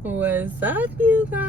What's up, you guys?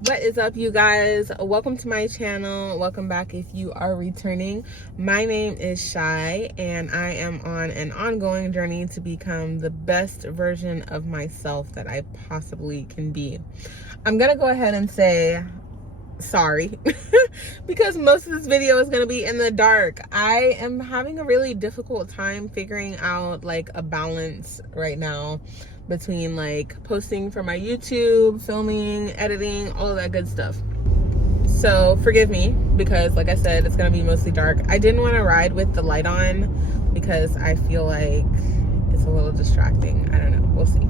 What is up, you guys? Welcome to my channel. Welcome back if you are returning. My name is Shy, and I am on an ongoing journey to become the best version of myself that I possibly can be. I'm gonna go ahead and say sorry because most of this video is going to be in the dark. I am having a really difficult time figuring out like a balance right now between like posting for my YouTube, filming, editing, all of that good stuff. So forgive me because like I said, it's going to be mostly dark. I didn't want to ride with the light on because I feel like it's a little distracting. I don't know, we'll see.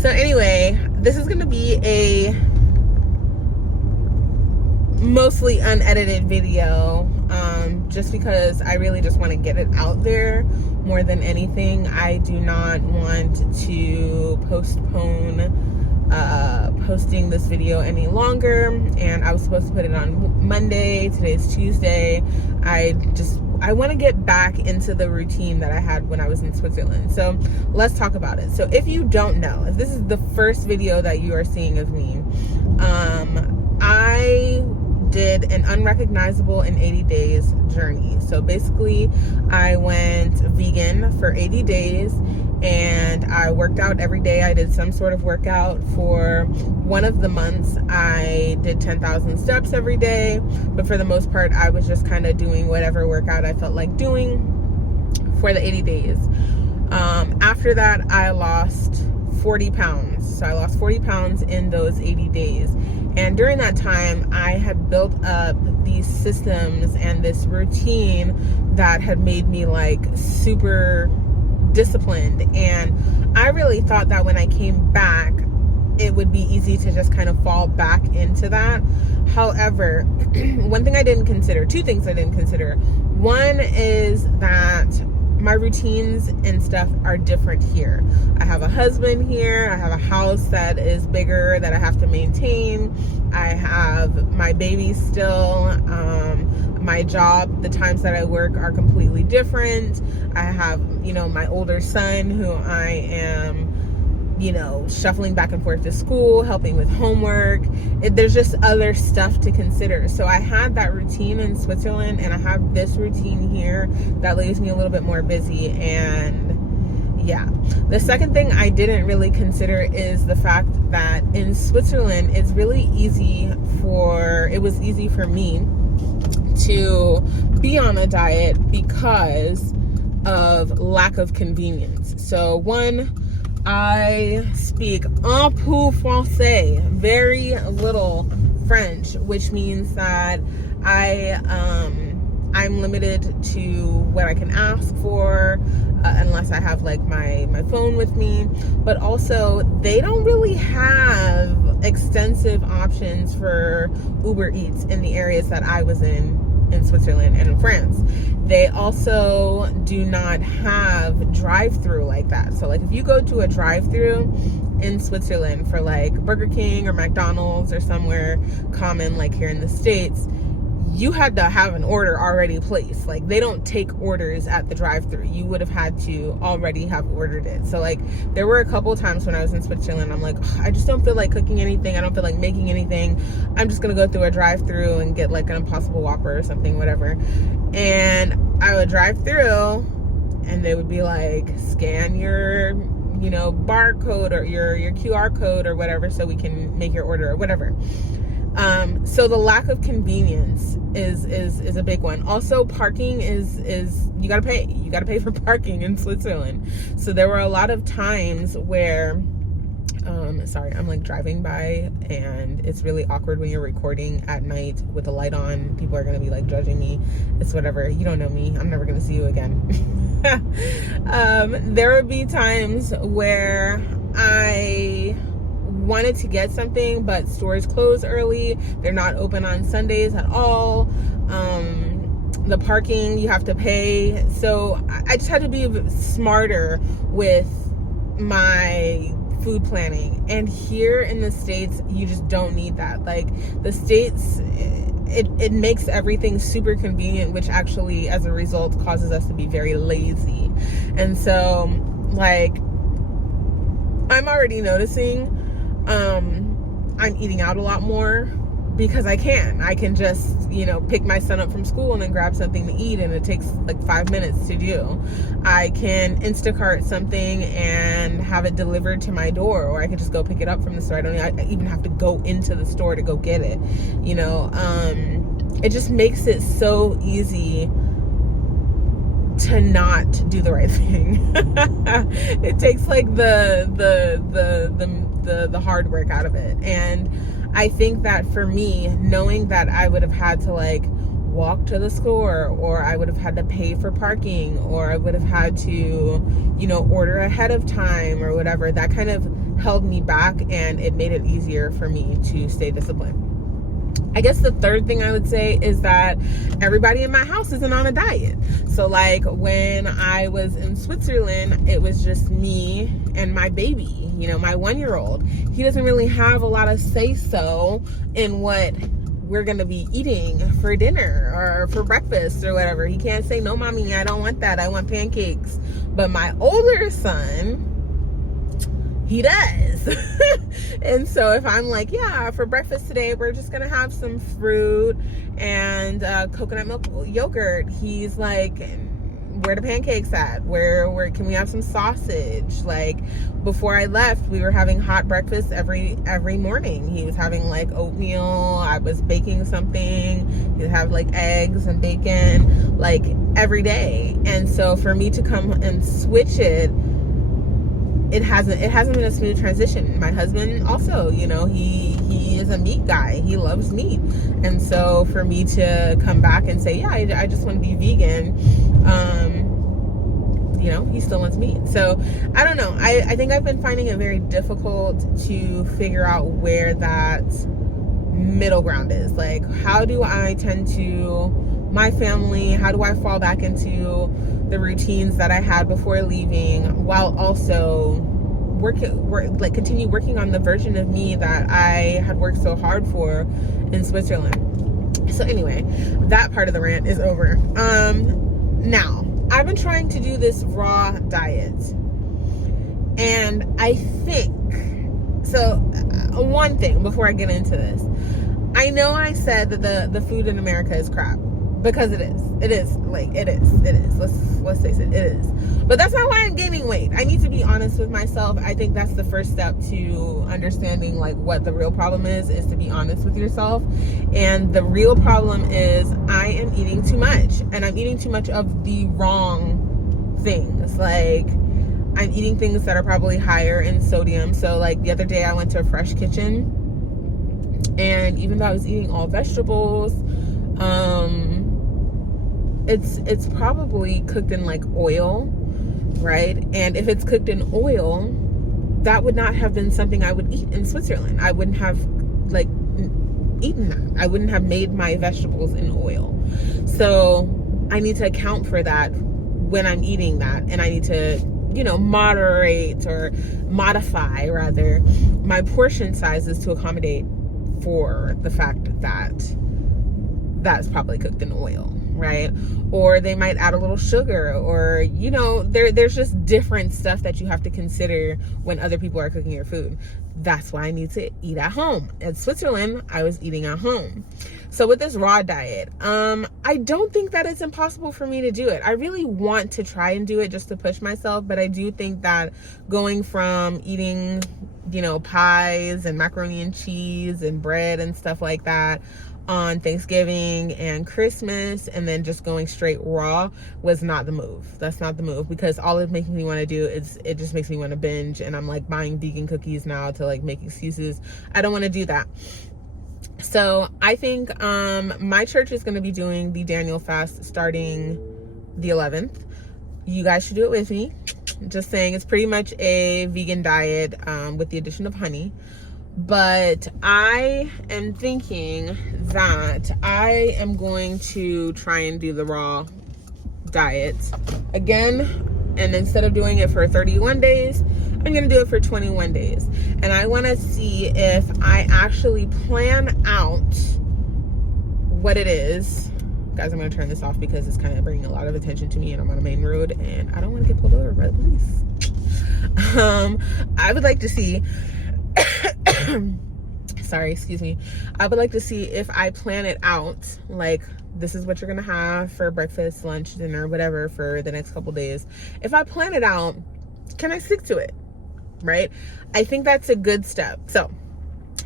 So anyway, this is going to be a mostly unedited video, just because I really just want to get it out there more than anything. I do not want to postpone posting this video any longer, and I was supposed to put it on Monday. Today's Tuesday. I want to get back into the routine that I had when I was in Switzerland. So let's talk about it. So if you don't know, if this is the first video that you are seeing of me, I did an unrecognizable in 80 days journey. So basically I went vegan for 80 days and I worked out every day. I did some sort of workout for one of the months. I did 10,000 steps every day, but for the most part I was just kind of doing whatever workout I felt like doing for the 80 days. After that I lost 40 pounds. So I lost 40 pounds in those 80 days. And during that time, I had built up these systems and this routine that had made me like super disciplined. And I really thought that when I came back, it would be easy to just kind of fall back into that. However, one thing I didn't consider, two things I didn't consider. One is that my routines and stuff are different here. I have a husband here. I have a house that is bigger that I have to maintain. I have my baby still. My job, the times that I work are completely different. I have, my older son who I am, shuffling back and forth to school, helping with homework. There's just other stuff to consider. So I had that routine in Switzerland and I have this routine here that leaves me a little bit more busy. And yeah, the second thing I didn't really consider is the fact that in Switzerland, it was easy for me to be on a diet because of lack of convenience. So one, I speak un peu français, very little French, which means that I'm limited to what I can ask for, unless I have like my phone with me. But also they don't really have extensive options for Uber Eats in the areas that I was in Switzerland and in France. They also do not have drive-through like that. So like if you go to a drive-through in Switzerland for like Burger King or McDonald's or somewhere common like here in the States, you had to have an order already placed. Like they don't take orders at the drive-through. You would have had to already have ordered it. So like there were a couple of times when I was in Switzerland, I'm like, I just don't feel like cooking anything. I don't feel like making anything. I'm just gonna go through a drive-through and get like an Impossible Whopper or something, whatever. And I would drive through and they would be like, scan your barcode or your QR code or whatever so we can make your order or whatever. So the lack of convenience is a big one. Also, parking is you gotta pay for parking in Switzerland. So there were a lot of times where sorry, I'm like driving by and it's really awkward when you're recording at night with the light on. People are gonna be like judging me. It's whatever. You don't know me. I'm never gonna see you again. There would be times where I wanted to get something, but stores close early. They're not open on Sundays at all. The parking, you have to pay. So I just had to be smarter with my food planning. And here in the States, you just don't need that. Like the States, it makes everything super convenient, which actually as a result causes us to be very lazy. And so like I'm already noticing I'm eating out a lot more because I can just, pick my son up from school and then grab something to eat, and it takes like 5 minutes to do. I can Instacart something and have it delivered to my door, or I can just go pick it up from the store. I even have to go into the store to go get it. It just makes it so easy to not do the right thing. It takes like the hard work out of it. And I think that for me, knowing that I would have had to like walk to the store, or I would have had to pay for parking, or I would have had to, order ahead of time or whatever, that kind of held me back, and it made it easier for me to stay disciplined. I guess the third thing I would say is that everybody in my house isn't on a diet. So like when I was in Switzerland, it was just me and my baby, my 1-year-old. He doesn't really have a lot of say-so in what we're going to be eating for dinner or for breakfast or whatever. He can't say, no, mommy, I don't want that. I want pancakes. But my older son, he does. And so if I'm like, yeah, for breakfast today, we're just gonna have some fruit and coconut milk yogurt, he's like, where the pancakes at? Where can we have some sausage? Like before I left, we were having hot breakfast every morning. He was having like oatmeal. I was baking something. He'd have like eggs and bacon like every day. And so for me to come and switch it hasn't been a smooth transition. My husband also, he is a meat guy. He loves meat. And so for me to come back and say, yeah, I just want to be vegan, he still wants meat. So I don't know. I think I've been finding it very difficult to figure out where that middle ground is. Like, how do I tend to my family? How do I fall back into the routines that I had before leaving, while also continue working on the version of me that I had worked so hard for in Switzerland? So anyway, that part of the rant is over. Now, I've been trying to do this raw diet, and I think, so one thing before I get into this, I know I said that the food in America is crap, because it is. It is. Let's face it, it is. But that's not why I'm gaining weight. I need to be honest with myself. I think that's the first step to understanding like what the real problem is to be honest with yourself. And the real problem is I am eating too much, and I'm eating too much of the wrong things. Like, I'm eating things that are probably higher in sodium. So like the other day I went to a Fresh Kitchen, and even though I was eating all vegetables, it's probably cooked in like oil, right? And if it's cooked in oil, that would not have been something I would eat in Switzerland. I wouldn't have like eaten that. I wouldn't have made my vegetables in oil. So I need to account for that when I'm eating that, and I need to, moderate or modify rather my portion sizes to accommodate for the fact that that's probably cooked in oil, right? Or they might add a little sugar, or there's just different stuff that you have to consider when other people are cooking your food. That's why I need to eat at home. In Switzerland, I was eating at home. So with this raw diet, I don't think that it's impossible for me to do it. I really want to try and do it just to push myself, but I do think that going from eating, pies and macaroni and cheese and bread and stuff like that on Thanksgiving and Christmas, and then just going straight raw was not the move. That's not the move, because all it's making me want to do is, it just makes me want to binge, and I'm like buying vegan cookies now to like make excuses. I don't want to do that. So I think my church is going to be doing the Daniel fast starting the 11th. You guys should do it with me. Just saying, it's pretty much a vegan diet with the addition of honey. But I am thinking that I am going to try and do the raw diet again. And instead of doing it for 31 days, I'm going to do it for 21 days. And I want to see if I actually plan out what it is, guys, I'm gonna turn this off because it's kind of bringing a lot of attention to me, and I'm on a main road and I don't want to get pulled over by the police. I would like to see sorry, excuse me. I would like to see if I plan it out, like this is what you're gonna have for breakfast, lunch, dinner, whatever for the next couple days. If I plan it out, can I stick to it? Right? I think that's a good step. So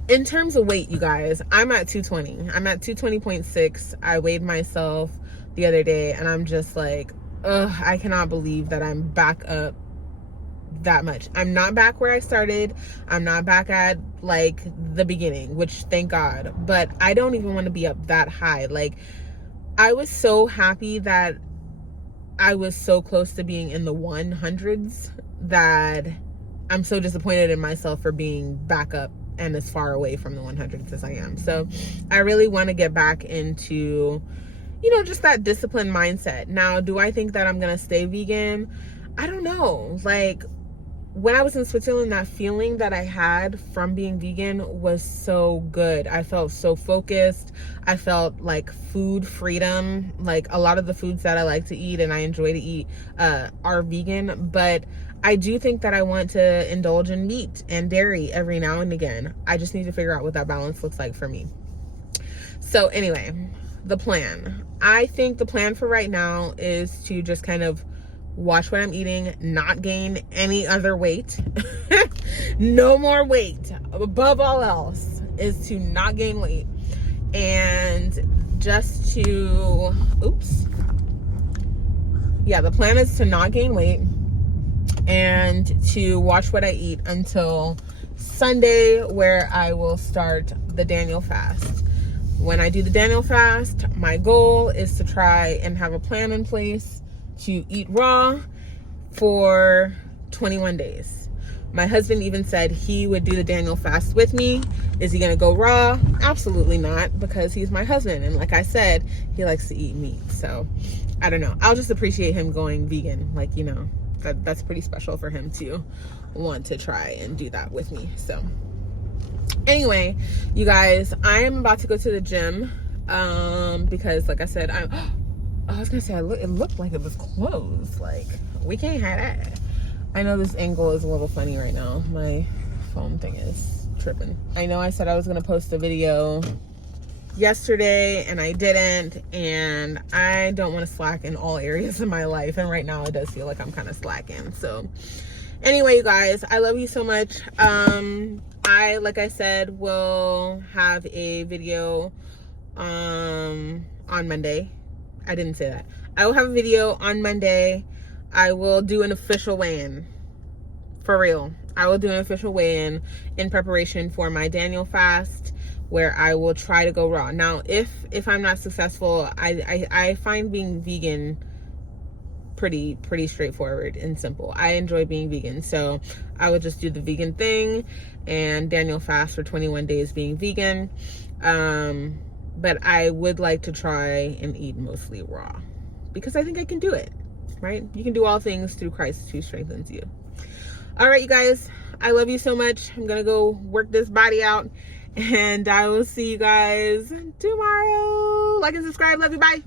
in terms of weight, you guys, I'm at 220. I'm at 220.6. I weighed myself the other day and I'm just like, ugh, I cannot believe that I'm back up that much. I'm not back where I started. I'm not back at like the beginning, which thank God, but I don't even want to be up that high. Like, I was so happy that I was so close to being in the 100s that I'm so disappointed in myself for being back up and as far away from the 100s as I am. So I really want to get back into, you know, just that disciplined mindset. Now, do I think that I'm going to stay vegan? I don't know. Like, when I was in Switzerland, that feeling that I had from being vegan was so good. I felt so focused. I felt like food freedom. Like, a lot of the foods that I like to eat and I enjoy to eat are vegan, but I do think that I want to indulge in meat and dairy every now and again. I just need to figure out what that balance looks like for me. So anyway, the plan. I think the plan for right now is to just kind of watch what I'm eating, not gain any other weight. No more weight. Above all else is to not gain weight. And just to, the plan is to not gain weight and to watch what I eat until Sunday, where I will start the Daniel fast. When I do the Daniel fast, my goal is to try and have a plan in place to eat raw for 21 days. My husband even said he would do the Daniel fast with me. Is he gonna go raw? Absolutely not, because he's my husband, and like I said, he likes to eat meat. So I don't know, I'll just appreciate him going vegan. Like, you know, that's pretty special for him to want to try and do that with me. So anyway, you guys, I am about to go to the gym because like I said, I was gonna say it looked like it was closed. Like, we can't have that. I know this angle is a little funny right now. My phone thing is tripping. I know I said I was gonna post a video yesterday and I didn't, and I don't want to slack in all areas of my life, and right now it does feel like I'm kind of slacking. So anyway, you guys, I love you so much. Like I said, will have a video on Monday. I didn't say that. I will have a video on Monday. I will do an official weigh-in. For real. I will do an official weigh-in in preparation for my Daniel fast, where I will try to go raw. Now, if I'm not successful, I find being vegan pretty straightforward and simple. I enjoy being vegan, so I would just do the vegan thing and Daniel fast for 21 days being vegan. But I would like to try and eat mostly raw because I think I can do it, right? You can do all things through Christ who strengthens you. All right, you guys, I love you so much. I'm gonna go work this body out, and I will see you guys tomorrow. Like and subscribe. Love you. Bye.